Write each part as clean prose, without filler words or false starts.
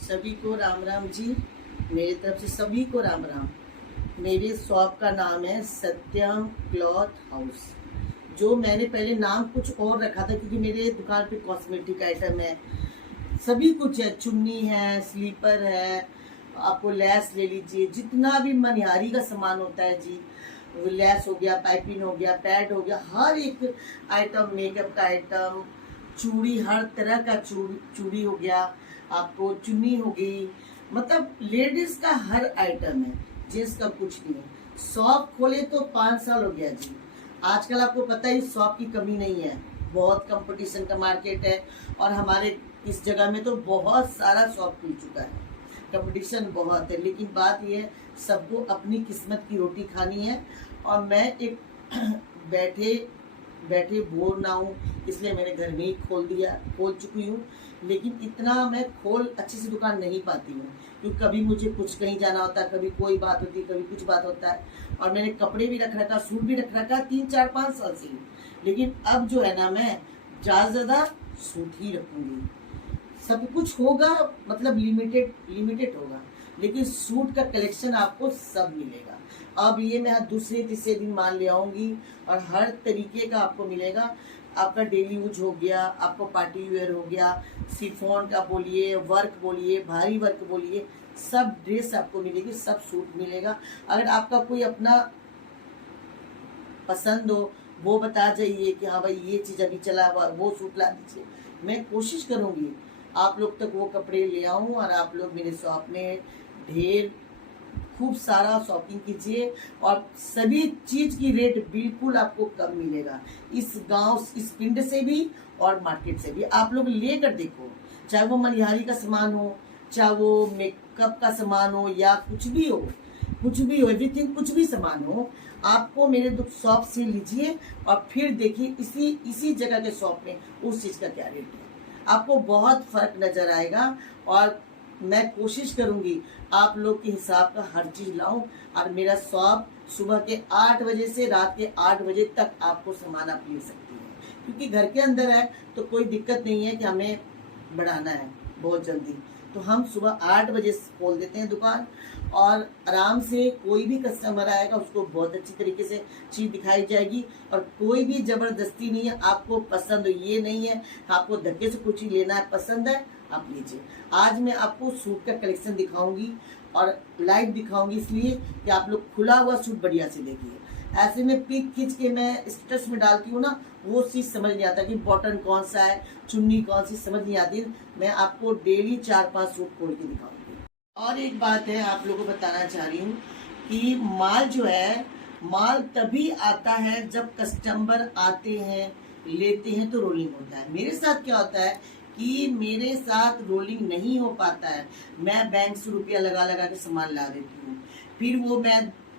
सभी को राम राम जी। मेरी तरफ से सभी को राम राम। मेरे शॉप का नाम है सत्यम क्लॉथ हाउस। जो मैंने पहले नाम कुछ और रखा था क्योंकि मेरे दुकान पे कॉस्मेटिक आइटम है, सभी कुछ है। चुन्नी है, स्लीपर है, आपको लेस ले लीजिए, जितना भी मनिहारी का सामान होता है जी, लेस हो गया, पाइपिंग हो गया, पैड हो गया, हर एक आइटम, मेकअप का आइटम, चूड़ी, हर तरह का चूड़ी हो गया, आपको चुन्नी हो गई, मतलब लेडीज का हर आइटम है, जेंट्स का कुछ नहीं है। शॉप खोले तो 5 साल हो गया जी। आजकल आपको पता है शॉप की कमी नहीं है, बहुत कंपटीशन का मार्केट है और हमारे इस जगह में तो बहुत सारा शॉप खुल चुका है, कंपटीशन बहुत है। लेकिन बात यह है सबको अपनी किस्मत की रोटी खानी है और मैं एक बैठे बैठे बोर ना हूँ, इसलिए मैंने घर में ही खोल चुकी हूँ। लेकिन इतना मैं खोल अच्छे से दुकान नहीं पाती हूँ क्योंकि कभी मुझे कुछ कहीं जाना होता है, कभी कोई बात होती है, कभी कुछ बात होता है। और मैंने कपड़े भी रख रखा, सूट भी रख रखा 3-4-5 साल से ही। लेकिन अब जो है ना, मैं ज़्यादा सूट ही रखूँगी। सब कुछ होगा, मतलब लिमिटेड होगा, लेकिन सूट का कलेक्शन आपको सब मिलेगा। अब ये मैं दूसरे तीसरे दिन माल ले आऊँगी और हर तरीके का आपको मिलेगा। आपका डेली यूज हो गया, आपको पार्टी वेयर हो गया, शिफॉन का बोलिए, वर्क बोलिए, भारी वर्क बोलिए, सब ड्रेस आपको मिलेगी, सब सूट मिलेगा। अगर आपका कोई अपना पसंद हो वो बता जाइए कि हाँ भाई ये चीज़ अभी चला हुआ, वो सूट ला दीजिए। मैं कोशिश करूँगी आप लोग तक वो कपड़े ले आऊँ और आप लोग मेरे शॉप में ढेर खूब सारा शॉपिंग कीजिए और सभी चीज की रेट बिल्कुल आपको कम मिलेगा। इस गांव, इस पिंड से भी और मार्केट से भी आप लोग लेकर देखो, चाहे वो मनिहारी का सामान हो, चाहे वो मेकअप का सामान हो, या कुछ भी हो, एवरीथिंग, कुछ भी सामान हो, आपको मेरे शॉप से लीजिए और फिर देखिए इसी जगह के शॉप में उस चीज का क्या रेट है। आपको बहुत फर्क नजर आएगा और मैं कोशिश करूंगी आप लोग के हिसाब का हर चीज लाऊं। और मेरा शॉप सुबह के 8 बजे से रात के 8 बजे तक आपको सामान आप ले सकती हैं, क्योंकि घर के अंदर है तो कोई दिक्कत नहीं है कि हमें बढ़ाना है बहुत जल्दी। तो हम सुबह 8 बजे खोल देते हैं दुकान और आराम से कोई भी कस्टमर आएगा उसको बहुत अच्छी तरीके से चीज़ दिखाई जाएगी और कोई भी ज़बरदस्ती नहीं है। आपको पसंद हो, ये नहीं है आपको धक्के से कुछ ही लेना है, पसंद है आप लीजिए। आज मैं आपको सूट का कलेक्शन दिखाऊंगी और लाइव दिखाऊंगी, इसलिए कि आप लोग खुला हुआ सूट बढ़िया से देखिए। ऐसे में पिक खींच के मैं स्टेटस में डालती हूँ ना, वो चीज़ समझ नहीं आता कि बॉटन कौन सा है, चुन्नी कौन सी, समझ नहीं आती। मैं आपको डेली 4-5 सूट खोल के दिखाऊंगी। और एक बात है आप लोगों को बताना चाह रही हूँ कि माल जो है, माल तभी आता है जब कस्टमर आते हैं, लेते हैं तो रोलिंग होता है। मेरे साथ क्या होता है कि मेरे साथ रोलिंग नहीं हो पाता है। मैं बैंक से रुपया लगा लगा के सामान ला देती हूँ, फिर वो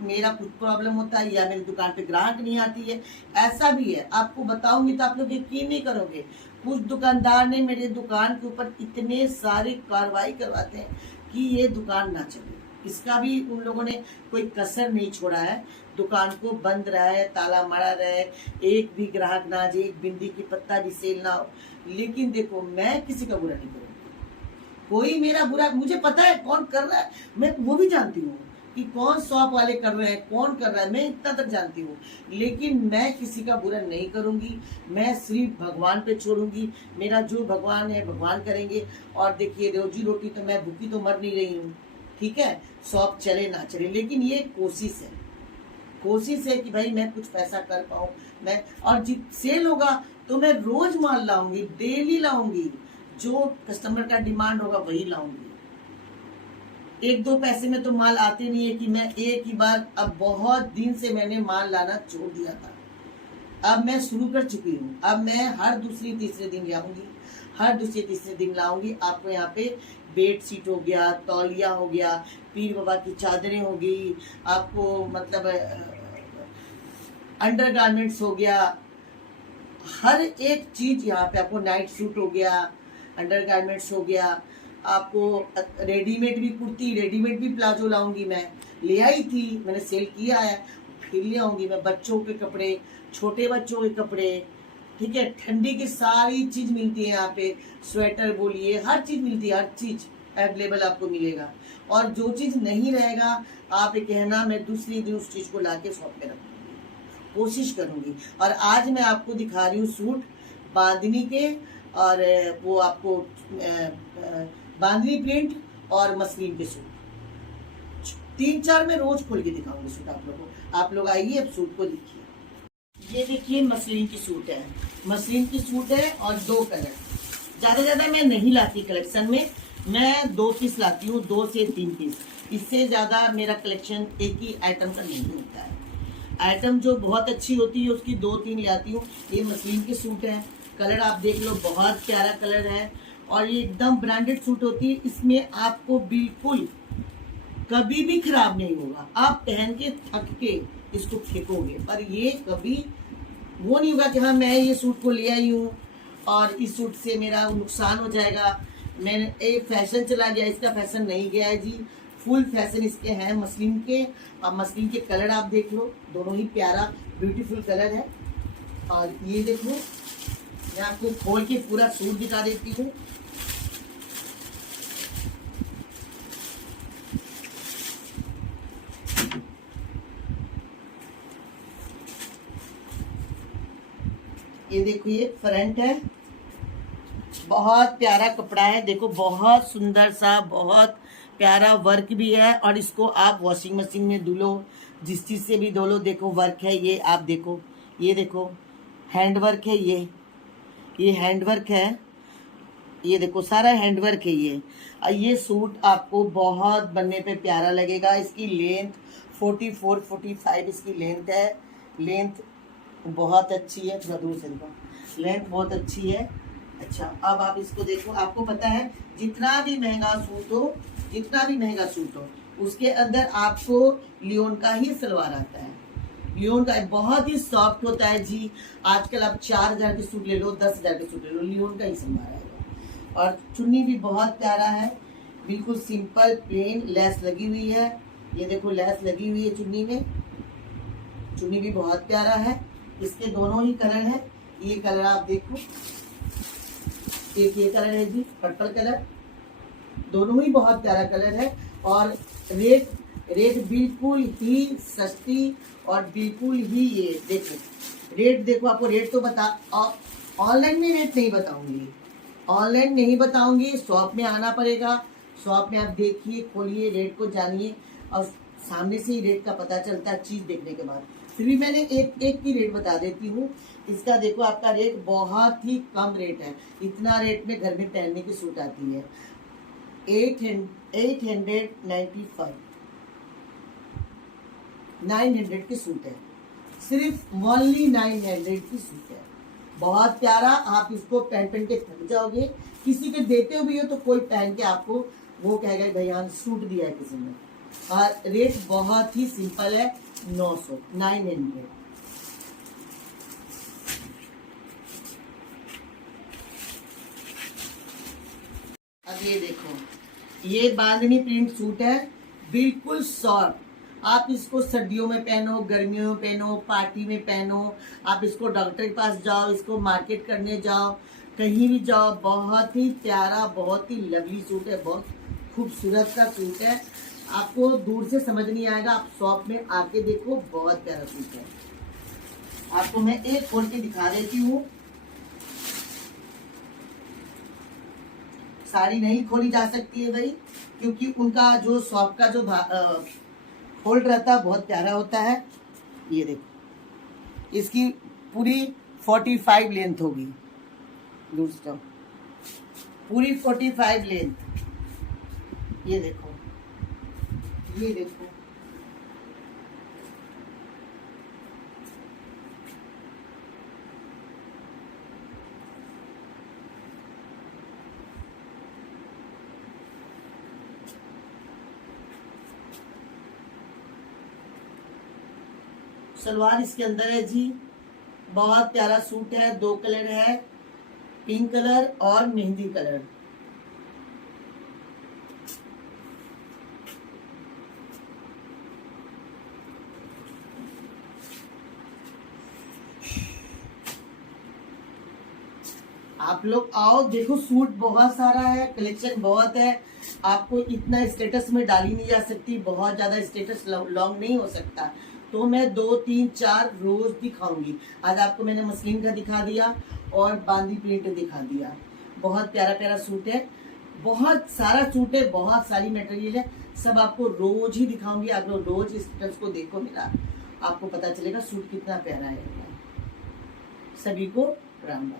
मेरा कुछ प्रॉब्लम होता है या मेरी दुकान पे ग्राहक नहीं आती है। ऐसा भी है, आपको बताऊंगी तो आप लोग यकीन नहीं करोगे। कुछ दुकानदार ने मेरे दुकान के ऊपर इतने सारे कार्रवाई करवाते हैं कि ये दुकान ना चले। इसका भी उन लोगों ने कोई कसर नहीं छोड़ा है, दुकान को बंद रहे, ताला मारा रहे, एक भी ग्राहक ना आ जाए, एक बिंदी की पत्ता भी सेल ना हो। लेकिन देखो, मैं किसी का बुरा नहीं करूँगी। कोई मेरा बुरा, मुझे पता है कौन कर रहा है, मैं वो भी जानती हूँ कि कौन शॉप वाले कर रहे हैं, कौन कर रहा है, मैं इतना तक जानती हूँ। लेकिन मैं किसी का बुरा नहीं करूँगी, मैं सिर्फ भगवान पे छोड़ूंगी। मेरा जो भगवान है भगवान करेंगे। और देखिए, रोजी रोटी तो मैं भूखी तो मर नहीं रही हूँ, ठीक है। शॉप चले ना चले, लेकिन ये कोशिश है कि भाई मैं कुछ पैसा कर पाऊँ। मैं और जित सेल होगा तो मैं रोज माल लाऊंगी, डेली लाऊंगी, जो कस्टमर का डिमांड होगा वही लाऊंगी। 1-2 पैसे में तो माल आते नहीं है कि मैं एक ही बार। अब बहुत दिन से मैंने माल लाना छोड़ दिया था, अब मैं शुरू कर चुकी हूँ। अब मैं हर दूसरी तीसरे दिन लाऊंगी। आपको यहाँ पे बेड शीट हो गया, तौलिया हो गया, पीर बाबा की चादरें हो गई, आपको मतलब अंडर गारमेंट्स हो गया, हर एक चीज यहाँ पे आपको, नाइट सूट हो गया, अंडर गारमेंट्स हो गया, आपको रेडीमेड भी कुर्ती, रेडीमेड भी प्लाजो लाऊंगी। मैं ले आई थी, मैंने सेल किया है, फिर ले आऊंगी मैं। बच्चों के कपड़े, छोटे बच्चों के कपड़े, ठीक है, ठंडी की सारी चीज मिलती है यहाँ पे, स्वेटर बोलिए, हर चीज मिलती है, हर चीज अवेलेबल आपको मिलेगा। और जो चीज़ नहीं रहेगा आप ये कहना मैं दूसरी दिन उस चीज़ को ला के शॉप पे रखूँगी, कोशिश करूँगी। और आज मैं आपको दिखा रही हूँ सूट बांधनी के, और वो आपको बांधनी प्रिंट और मसलिन के सूट 3-4 में रोज खोल के दिखाऊंगी सूट आप लोगों को। आप लोग आइए अब सूट को देखिए। ये देखिए मसलिन की सूट है, मसलिन की सूट है और 2 कलर। ज्यादा मैं नहीं लाती कलेक्शन में, मैं 2 पीस लाती हूँ, 2 से 3 पीस। इससे ज्यादा मेरा कलेक्शन एक ही आइटम का नहीं होता है। आइटम जो बहुत अच्छी होती है उसकी 2-3 लाती हूँ। ये मसलिन के सूट है, कलर आप देख लो, बहुत प्यारा कलर है और ये एकदम ब्रांडेड सूट होती है। इसमें आपको बिल्कुल कभी भी खराब नहीं होगा। आप पहन के थक के इसको फेंकोगे, पर ये कभी वो नहीं होगा कि हाँ मैं ये सूट को ले आई हूँ और इस सूट से मेरा नुकसान हो जाएगा, मैंने एक फैशन चला गया। इसका फैशन नहीं गया है जी, फुल फैशन इसके हैं मसलिन के। और मसलिन के कलर आप देख लो, दोनों ही प्यारा ब्यूटीफुल कलर है। और ये देखो, मैं आपको खोल के पूरा सूट दिखा देती हूँ। ये देखो, ये फ्रंट है, बहुत प्यारा कपड़ा है। देखो बहुत सुंदर सा, बहुत प्यारा वर्क भी है। और इसको आप वॉशिंग मशीन में धो लो, जिस चीज़ से भी धो लो। देखो वर्क है ये, आप देखो, ये देखो हैंड वर्क है, ये हैंड वर्क है, ये देखो सारा हैंड वर्क है ये। ये सूट आपको बहुत बनने पे प्यारा लगेगा। इसकी लेंथ 44-45 इसकी लेंथ है। लेंथ बहुत अच्छी है, थोड़ा दूर से देखो, लेंथ बहुत अच्छी है। अच्छा, अब आप इसको देखो, आपको पता है जितना भी महंगा सूट हो, जितना भी महंगा सूट हो, उसके अंदर आपको लियोन का ही सलवार आता है। लियोन का बहुत ही सॉफ्ट होता है जी। आजकल आप 4000 के सूट ले लो, 10,000 के सूट ले लो, लियोन का ही सलवार आएगा। और चुन्नी भी बहुत प्यारा है, बिल्कुल सिंपल प्लेन, लेस लगी हुई है। ये देखो लेस लगी हुई है चुन्नी में, चुन्नी भी बहुत प्यारा है। इसके दोनों ही कलर है। ये कलर आप देखो, एक ये कलर है जी, पर्पल कलर, दोनों ही बहुत प्यारा कलर है। और रेट बिल्कुल ही सस्ती और बिल्कुल ही, ये देखो रेट देखो, आपको रेट तो बता, ऑनलाइन में रेट नहीं बताऊंगी, ऑनलाइन नहीं बताऊंगी, शॉप में आना पड़ेगा। शॉप में आप देखिए, खोलिए, रेट को जानिए, और सामने से ही रेट का पता चलता है चीज देखने के बाद। फिर भी मैंने एक की रेट बता देती हूँ। इसका देखो, आपका रेट बहुत ही कम रेट है। इतना रेट में घर में पहनने की सूट आती है 895, 900 की सूट है, सिर्फ ओनली 900 की सूट है। बहुत प्यारा, आप इसको पहन के थक जाओगे। किसी के देते हो भी हो तो कोई पहन के आपको वो कहेगा भैया सूट दिया है किसी ने। और रेट बहुत ही सिंपल है, 900। अब ये देखो, ये बांधनी प्रिंट सूट है, बिल्कुल सॉफ्ट। आप इसको सर्दियों में पहनो, गर्मियों में पहनो, पार्टी में पहनो, आप इसको डॉक्टर के पास जाओ, इसको मार्केट करने जाओ, कहीं भी जाओ। बहुत ही प्यारा, बहुत ही लवली सूट है, बहुत खूबसूरत का सूट है। आपको दूर से समझ नहीं आएगा, आप शॉप में आके देखो, बहुत प्यारा सूट है। आपको मैं एक खोल के दिखा देती हूँ। साड़ी नहीं खोली जा सकती है भाई, क्योंकि उनका जो शॉप का जो होल्ड रहता है बहुत प्यारा होता है। ये देखो, इसकी पूरी 45 लेंथ होगी, दूसरा पूरी 45 लेंथ। ये देखो, ये देखो, सलवार इसके अंदर है जी। बहुत प्यारा सूट है, 2 कलर है, पिंक कलर और मेहंदी कलर। आप आप लोग आओ, देखो सूट बहुत सारा है, कलेक्शन बहुत है। आपको इतना स्टेटस में डाली नहीं जा सकती, बहुत ज्यादा स्टेटस लॉन्ग नहीं हो सकता, तो मैं 2 3 4 रोज दिखाऊंगी। आज आपको मैंने मसलिन का दिखा दिया और बांदी प्रिंट दिखा दिया। बहुत प्यारा प्यारा सूट है, बहुत सारा सूट है, बहुत सारी मटेरियल है, सब आपको रोज ही दिखाऊंगी। आप लोग रोज स्टेटस को देखो मेरा, आपको पता चलेगा सूट कितना प्यारा है। सभी को राम राम।